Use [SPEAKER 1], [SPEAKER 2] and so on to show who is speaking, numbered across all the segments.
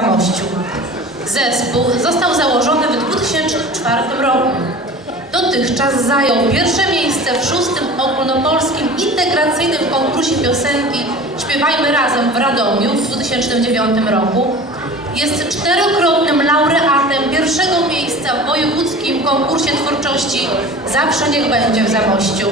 [SPEAKER 1] Zamościu. Zespół został założony w 2004 roku. Dotychczas zajął pierwsze miejsce w szóstym ogólnopolskim integracyjnym konkursie piosenki Śpiewajmy Razem w Radomiu w 2009 roku. Jest czterokrotnym laureatem pierwszego miejsca w wojewódzkim konkursie twórczości Zawsze Niech Będzie w Zamościu.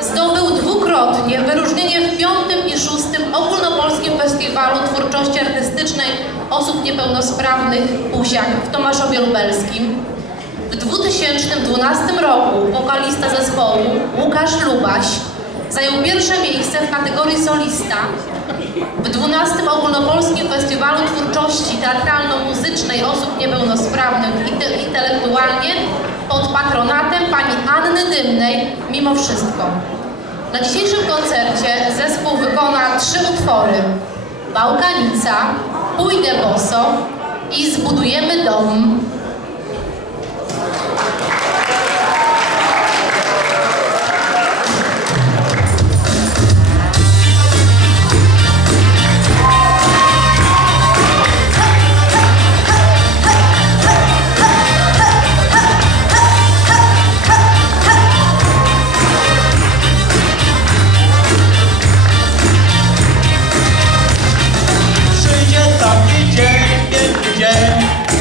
[SPEAKER 1] Zdobył dwukrotnie wyróżnienie w piątym i szóstym ogólnopolskim festiwalu twórczości artystycznej osób niepełnosprawnych Pusiak w Tomaszowie Lubelskim. W 2012 roku wokalista zespołu Łukasz Lubaś zajął pierwsze miejsce w kategorii solista w 12 ogólnopolskim festiwalu twórczości teatralno-muzycznej osób niepełnosprawnych intelektualnie pod patronatem pani Anny Dymnej mimo wszystko. Na dzisiejszym koncercie zespół wykona trzy utwory. Bałkanica, Pójdę boso i Zbudujemy dom.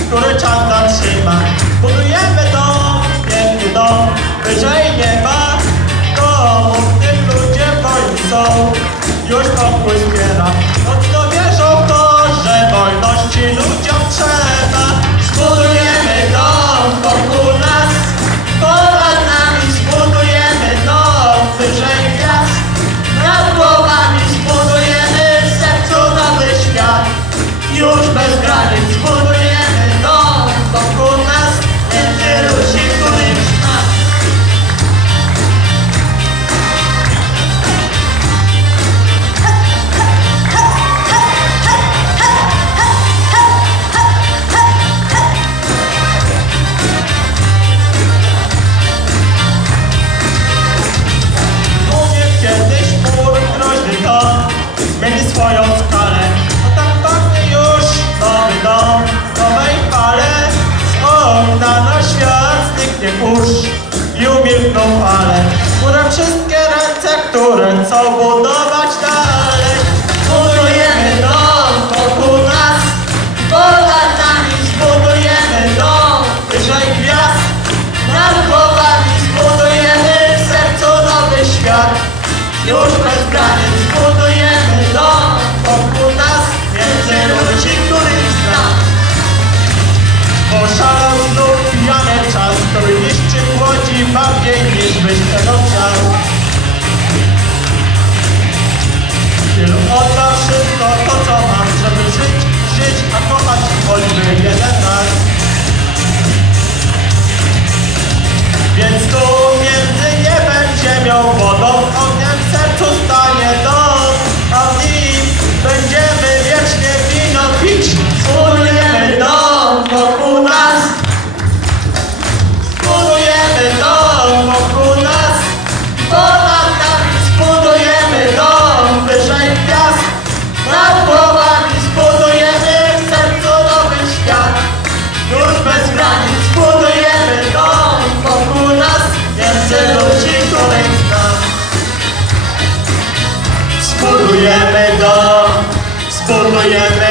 [SPEAKER 2] Który czas zatrzyma. Budujemy dom, piękny dom, wyżej nieba. Komu w tym ludzie wolni są, już pokój zbiera. Mocno wierzą w to, że wolności ludziom trzeba. Zbudujemy dom wokół nas, ponad nami zbudujemy dom, wyżej gwiazd. Nad głowami zbudujemy w sercu nowy świat Już bez granic Mieli swoją skalę. Potem pachnie już nowy dom Nowej fale. Z okna na świat zniknie kurz I umilkną fale. Które wszystkie ręce, które chcą budować dalej. Budujemy dom wokół nas. Ponad zbudujemy dom Wyżej gwiazd. Nad głowami zbudujemy w sercu nowy świat. Już bez granic zbudujemy być ten obszar. Tylu oddam wszystko to, co mam, żeby żyć, żyć, a kochać i тебе дам, спокоя тебе.